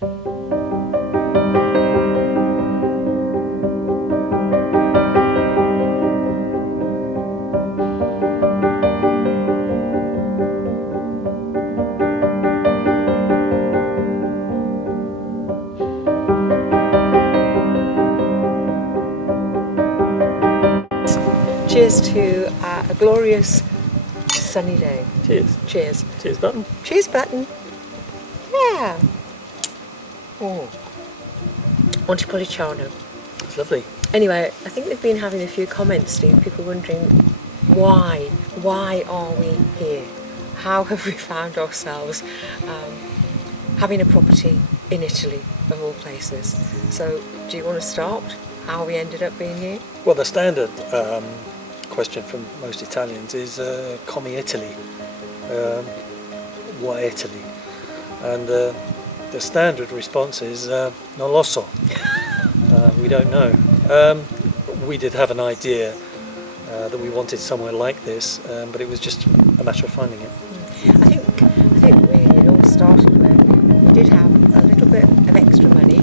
Cheers to a glorious sunny day. Cheers. Cheers. Cheers button. Cheers button. Yeah. Oh. Montepulciano. It's lovely. Anyway, I think we've been having a few comments, Steve. People wondering why are we here? How have we found ourselves having a property in Italy, of all places? So, do you want to start? How we ended up being here? Well, the standard question from most Italians is come Italy? Why Italy? And the standard response is non lo so. We don't know. We did have an idea that we wanted somewhere like this, but it was just a matter of finding it. I think really it all started when we did have a little bit of extra money,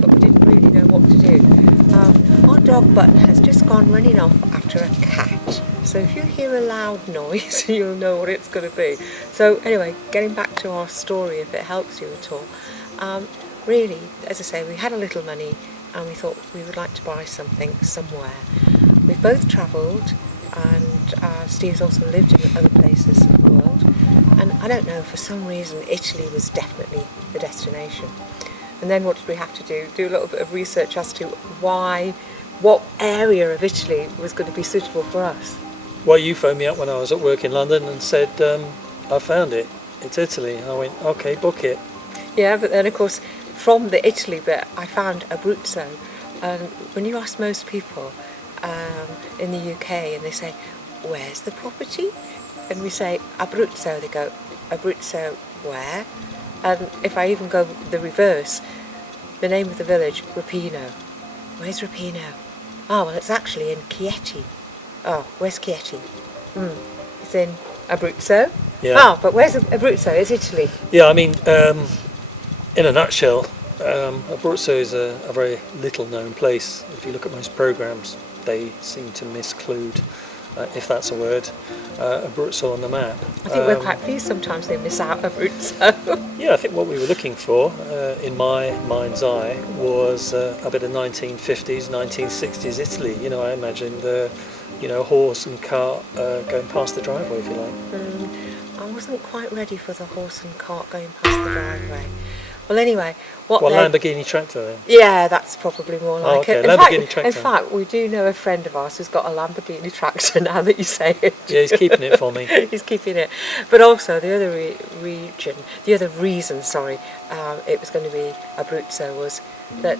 but we didn't really know what to do. Our dog Button has just gone running off after a cat, so if you hear a loud noise you'll know what it's going to be. So anyway, getting back to our story, if it helps you at all, really, as I say, we had a little money and we thought we would like to buy something somewhere. We've both travelled, and Steve's also lived in other places in the world, and I don't know, for some reason Italy was definitely the destination. And then what did we have to do? Do a little bit of research as to what area of Italy was going to be suitable for us. Well, you phoned me up when I was at work in London and said, I found it, it's Italy. I went, okay, book it. Yeah, but then of course from the Italy bit I found Abruzzo, and when you ask most people in the UK and they say, where's the property? And we say Abruzzo, they go, Abruzzo where? And if I even go the reverse, the name of the village, Repino. Where's Repino? Oh, well, it's actually in Chieti. Oh, where's Chieti? It's in Abruzzo. Yeah. Oh, but where's Abruzzo? It's Italy. Yeah, I mean, in a nutshell, Abruzzo is a very little known place. If you look at most programmes, they seem to misclude, if that's a word, Abruzzo on the map. I think we're quite pleased sometimes they miss out Abruzzo. Yeah, I think what we were looking for, in my mind's eye, was a bit of 1950s, 1960s Italy. You know, I imagined horse and cart going past the driveway, if you like. I wasn't quite ready for the horse and cart going past the driveway. Well, anyway, what Lamborghini tractor then? Yeah, that's probably more like okay. it. Tractor. In fact, we do know a friend of ours who's got a Lamborghini tractor now that you say it. Yeah, he's keeping it for me. He's keeping it. But also the other reason, it was going to be Abruzzo was that,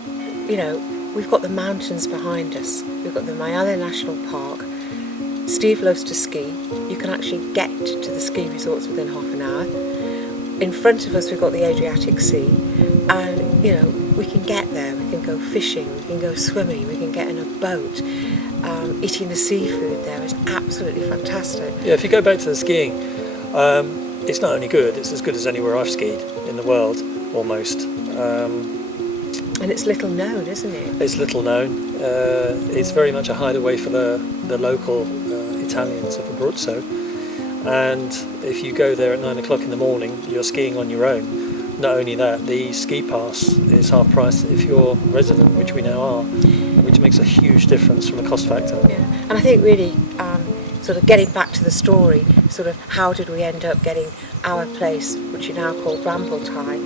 we've got the mountains behind us. We've got the Majella National Park. Steve loves to ski. You can actually get to the ski resorts within half an hour. In front of us we've got the Adriatic Sea, and we can get there, we can go fishing, we can go swimming, we can get in a boat. Eating the seafood there is absolutely fantastic. Yeah, if you go back to the skiing, it's not only good, it's as good as anywhere I've skied in the world, almost. And it's little known, isn't it? It's little known. It's very much a hideaway for the local Italians of Abruzzo. And if you go there at 9 o'clock in the morning, you're skiing on your own. Not only that, the ski pass is half price if you're resident, which we now are, which makes a huge difference from a cost factor. Yeah, and I think really, sort of getting back to the story, sort of how did we end up getting our place, which you now call Brambletye.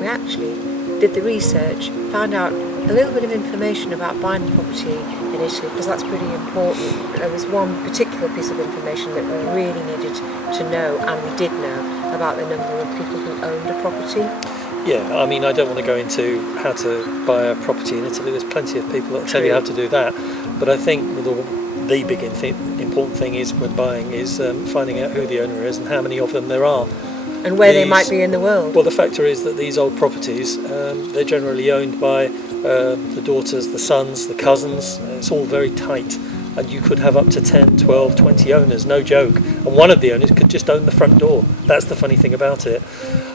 We actually did the research, found out a little bit of information about buying property in Italy, because that's pretty important. There was one particular piece of information that we really needed to know, and we did know, about the number of people who owned a property. Yeah, I mean, I don't want to go into how to buy a property in Italy. There's plenty of people that tell you how to do that. But I think the big important thing is when buying is finding out who the owner is and how many of them there are. And where they might be in the world. Well, the factor is that these old properties, they're generally owned by the daughters, the sons, the cousins. It's all very tight. And you could have up to 10, 12, 20 owners, no joke. And one of the owners could just own the front door. That's the funny thing about it.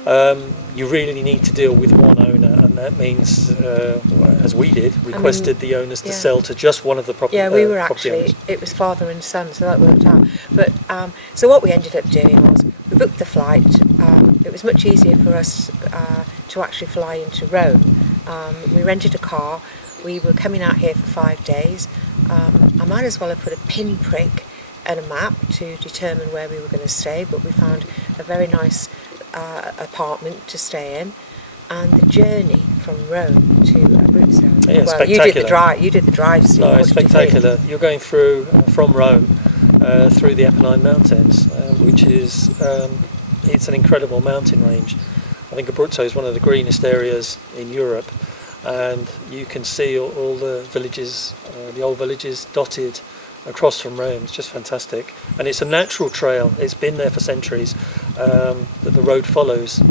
You really need to deal with one owner, and that means, as we did, requested the owners to sell to just one of the property owners. Yeah, we were actually, it was father and son, so that worked out. But so what we ended up doing was we booked the flight. It was much easier for us to actually fly into Rome. We rented a car. We were coming out here for 5 days. I might as well have put a pinprick and a map to determine where we were going to stay, but we found a very nice apartment to stay in. And the journey from Rome to Abruzzo. Yeah, well, spectacular. You did the drive, Steve. No, it's spectacular. You're going through from Rome through the Apennine Mountains, which is it's an incredible mountain range. I think Abruzzo is one of the greenest areas in Europe, and you can see all the villages, the old villages dotted across from Rome. It's just fantastic, and it's a natural trail. It's been there for centuries, that the road follows.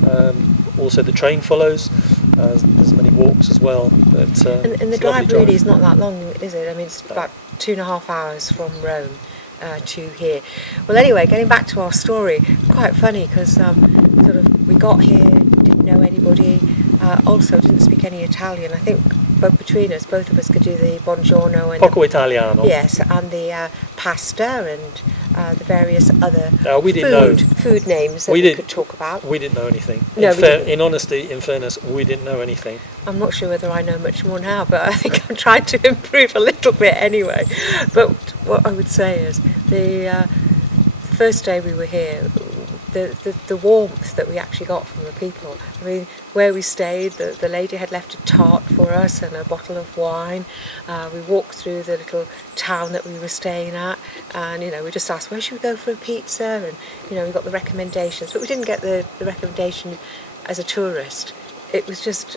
Also the train follows. There's many walks as well. But, and the drive really is not that long, is it? I mean, it's about 2.5 hours from Rome to here. Well, anyway, getting back to our story, quite funny because sort of we got here, didn't know anybody, also didn't speak any Italian. I think between us, both of us could do the buongiorno and poco italiano. Yes, and the pasta and the various other food names that we could talk about. We didn't know anything. No, in honesty, in fairness, we didn't know anything. I'm not sure whether I know much more now, but I think I'm trying to improve a little bit anyway. But what I would say is the first day we were here, the warmth that we actually got from the people. I mean, where we stayed, the lady had left a tart for us and a bottle of wine. We walked through the little town that we were staying at, and we just asked, where should we go for a pizza? And we got the recommendations, but we didn't get the recommendation as a tourist. It was just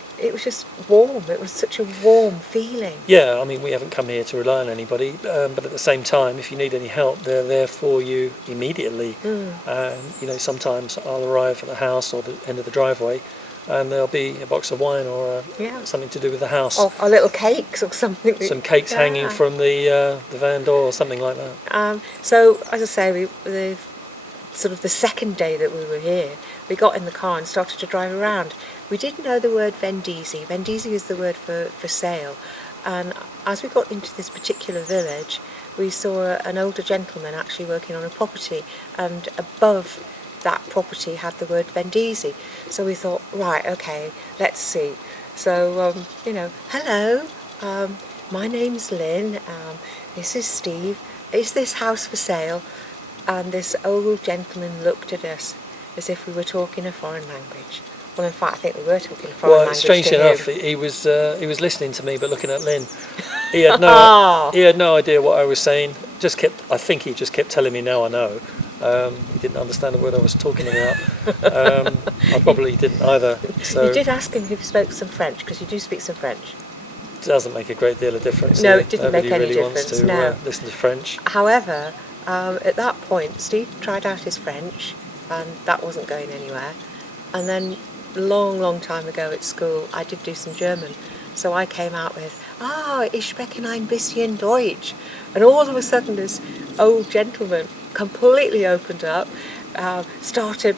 warm. It was such a warm feeling. Yeah, I mean, we haven't come here to rely on anybody, but at the same time, if you need any help, they're there for you immediately. And sometimes I'll arrive at the house or the end of the driveway, and there'll be a box of wine or something to do with the house, or little cakes or something. Some cakes hanging from the van door or something like that. So, as I say, the second day that we were here, we got in the car and started to drive around. We did know the word vendisi. Vendisi is the word for sale. And as we got into this particular village, we saw an older gentleman actually working on a property, and above that property had the word vendisi. So we thought, right, okay, let's see. So, hello, my name's Lynn, this is Steve. Is this house for sale? And this old gentleman looked at us as if we were talking a foreign language. Well, in fact, I think we were talking foreign language. Well, strange enough, he was listening to me, but looking at Lynn. He had no idea what I was saying. I think he just kept telling me, "Now I know." He didn't understand the word I was talking about. I probably didn't either. So you did ask him if he spoke some French, because you do speak some French. It doesn't make a great deal of difference. No, it didn't Nobody make any really difference. Wants to no. Listen to French. However, at that point, Steve tried out his French, and that wasn't going anywhere. And then, long time ago at school, I did do some German. So I came out with, ich spreche ein bisschen Deutsch. And all of a sudden, this old gentleman completely opened up, started,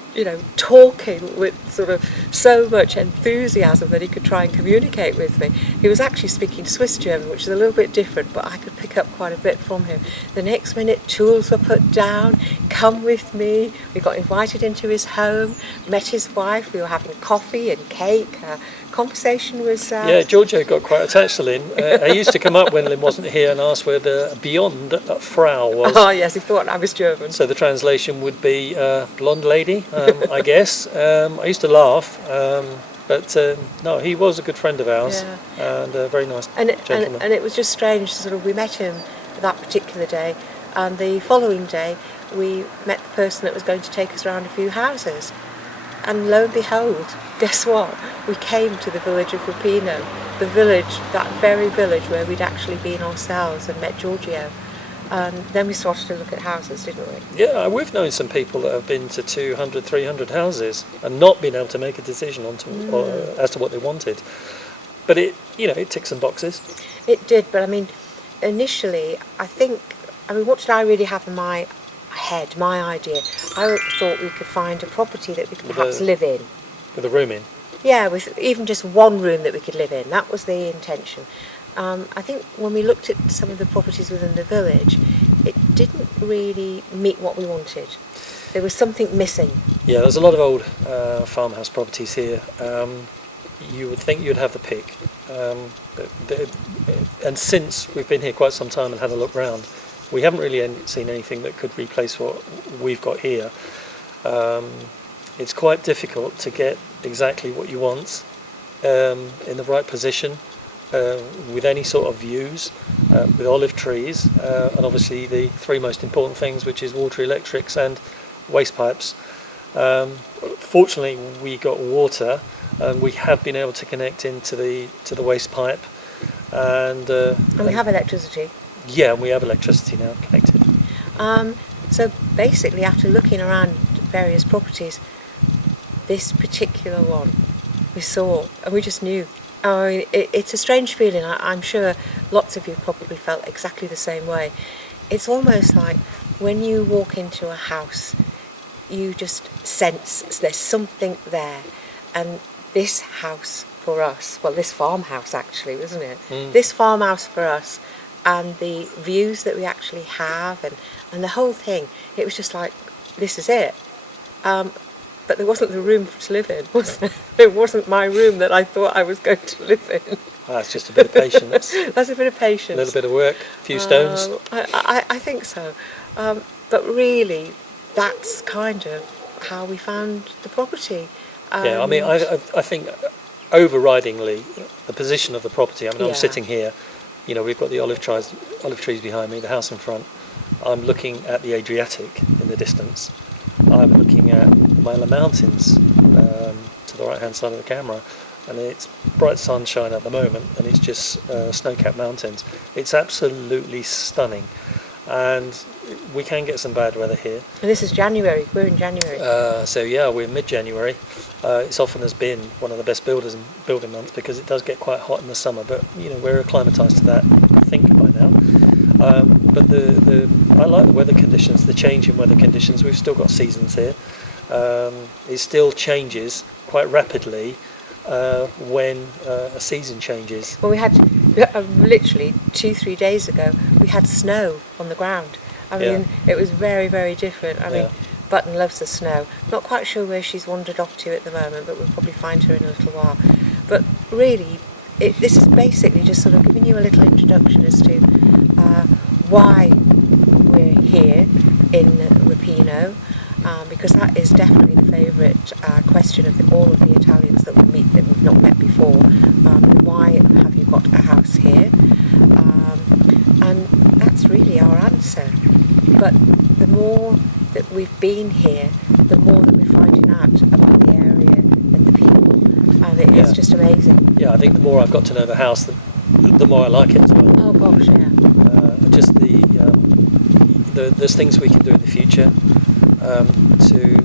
talking with sort of so much enthusiasm that he could try and communicate with me. He was actually speaking Swiss German, which is a little bit different, but I could pick up quite a bit from him. The next minute, tools were put down, come with me. We got invited into his home, met his wife, we were having coffee and cake. Conversation was... Yeah, Giorgio got quite attached to Lynn. I used to come up when Lynn wasn't here and ask where the beyond Frau was. Oh, yes, he thought I was German. So the translation would be blonde lady, I guess. I used to laugh, but no, he was a good friend of ours, and a very nice gentleman. And it was just strange, we met him that particular day, and the following day we met the person that was going to take us around a few houses. And lo and behold, guess what? We came to the village of Repino, that very village where we'd actually been ourselves and met Giorgio. And then we started to look at houses, didn't we? Yeah, we've known some people that have been to 200, 300 houses and not been able to make a decision as to what they wanted. But it ticks some boxes. It did, but I mean, initially, what did I really have in my head, my idea? I thought we could find a property that we could perhaps live in. With a room in. Yeah, with even just one room that we could live in. That was the intention. I think when we looked at some of the properties within the village, it didn't really meet what we wanted. There was something missing. Yeah, there's a lot of old farmhouse properties here. You would think you'd have the pick. And since we've been here quite some time and had a look round, we haven't really seen anything that could replace what we've got here. It's quite difficult to get exactly what you want in the right position with any sort of views, with olive trees, and obviously the three most important things, which is water, electrics and waste pipes. Fortunately, we got water, and we have been able to connect into the waste pipe, and we have electricity. Yeah, and we have electricity now connected. So basically, after looking around various properties, this particular one we saw, and we just knew. I mean, it's a strange feeling. I'm sure lots of you probably felt exactly the same way. It's almost like when you walk into a house, you just sense there's something there. And this house for us, well, this farmhouse actually, wasn't it? This farmhouse for us, and the views that we actually have, and the whole thing, it was just like, this is it. But there wasn't the room to live in, was there? It wasn't my room that I thought I was going to live in. That's just a bit of patience. That's a bit of patience. A little bit of work, a few stones. I think so. But really, that's kind of how we found the property. Yeah, I mean, I think overridingly, the position of the property, I mean, I'm Yeah. sitting here, you know, we've got the olive trees behind me, the house in front. I'm looking at the Adriatic in the distance. I'm looking at the Majella Mountains to the right-hand side of the camera, and it's bright sunshine at the moment, and it's just snow-capped mountains. It's absolutely stunning, and we can get some bad weather here. And this is January. We're in January. So yeah, we're mid-January. It's often has been one of the best building months because it does get quite hot in the summer, but you know, we're acclimatised to that, I think, by now. But I like the weather conditions, the change in weather conditions. We've still got seasons here. It still changes quite rapidly when a season changes. Well, we had literally 2-3 days ago, we had snow on the ground. I mean, it was very, very different. I mean, Button loves the snow. Not quite sure where she's wandered off to at the moment, but we'll probably find her in a little while. But really, this is basically just sort of giving you a little introduction as to why we're here in Repino, because that is definitely the favourite question of all of the Italians that we meet that we've not met before. Why have you got a house here? And that's really our answer. But the more that we've been here, the more that we're finding out about the area and the people, and it's just amazing. Yeah, I think the more I've got to know the house, the more I like it as well. Oh gosh, yeah. Just there's things we can do in the future to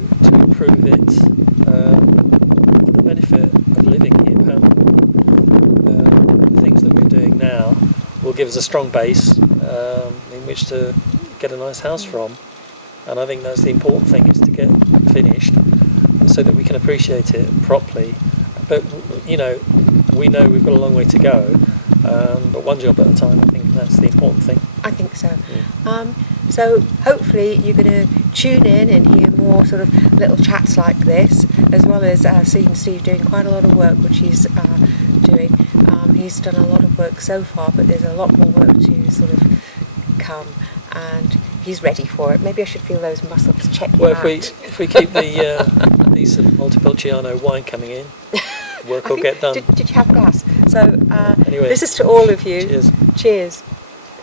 improve it for the benefit of living here permanently. The things that we're doing now will give us a strong base in which to get a nice house from, and I think that's the important thing, is to get finished so that we can appreciate it properly. But you know, we know we've got a long way to go, but one job at a time. I think that's the important thing. I think so. So hopefully you're going to tune in and hear more sort of little chats like this, as well as seeing Steve doing quite a lot of work, which he's doing. He's done a lot of work so far, but there's a lot more work to sort of come, and he's ready for it. Maybe I should feel those muscles check you out. If we keep the decent Montepulciano wine coming in, work will get done. Did you have glass? So anyway, this is to all of you. Cheers. Cheers.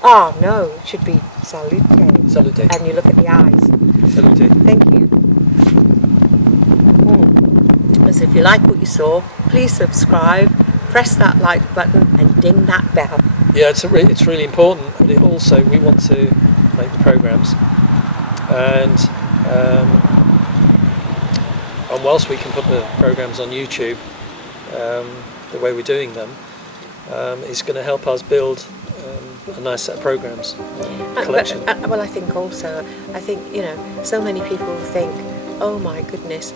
Ah, no, it should be salute. Salute. And you look at the eyes. Salute. Thank you. So if you like what you saw, please subscribe, press that like button and ding that bell. Yeah, it's really important, but it also, we want to make the programmes, and whilst we can put the programmes on YouTube the way we're doing them, it's going to help us build a nice set of programmes, collection. Well, I think also, you know, so many people think, oh my goodness,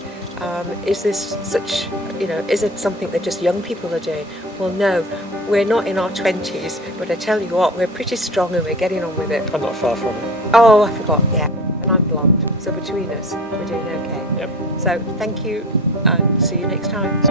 Is this such, is it something that just young people are doing? Well, no, we're not in our 20s, but I tell you what, we're pretty strong and we're getting on with it. I'm not far from it. Oh, I forgot, yeah. And I'm blonde, so between us, we're doing okay. Yep. So thank you and see you next time.